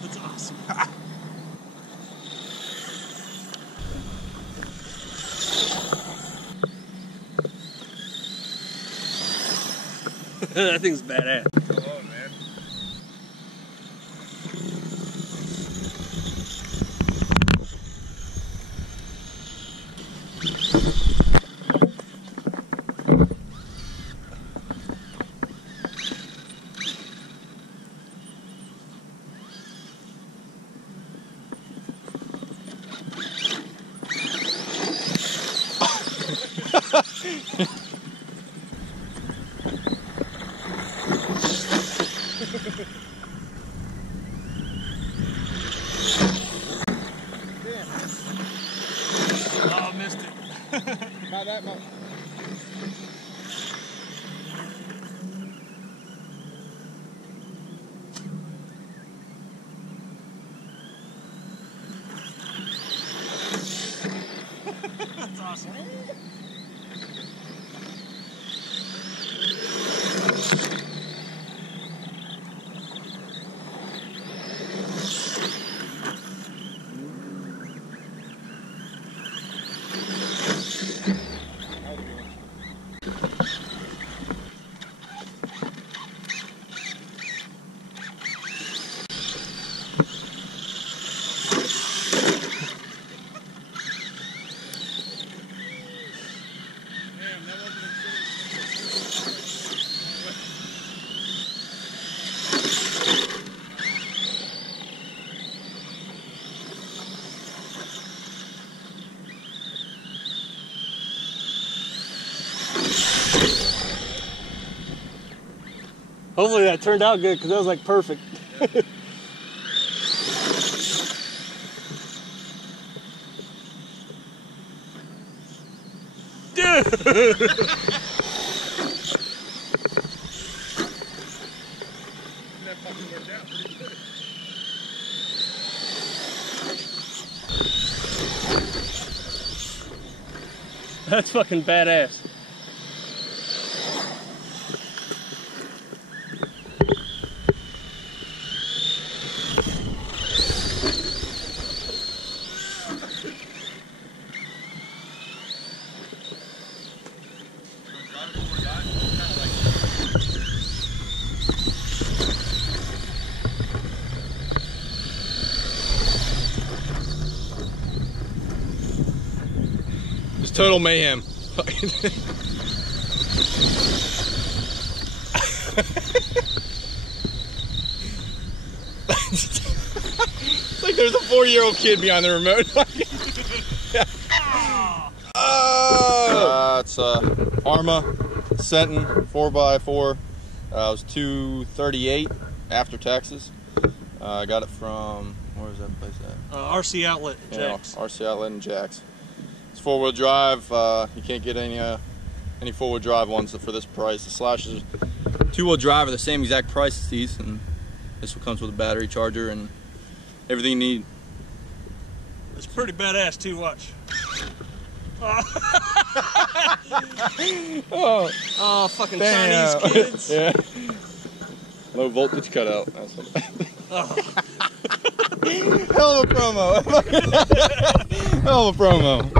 That's awesome. That thing's badass. Come on, man. Oh, missed it. Not that much. That's awesome. Hopefully that turned out good because that was like perfect. Dude! That fucking worked out pretty good. That's fucking badass. It's total mayhem. It's like there's a 4-year-old kid behind the remote. Oh! It's Arrma Senton 4x4. It was $238 after taxes. I got it from, where was that place at? RC Outlet, Jack's. RC Outlet and Jack's. It's 4-wheel drive. You can't get any 4-wheel drive ones for this price. The Slashes 2-wheel drive are the same exact price as these, and this one comes with a battery charger and everything you need. It's pretty badass too, watch. Oh, fucking Damn. Chinese kids. Yeah. Low voltage cutout. That's what. Oh. Hell of a promo. Hell of a promo.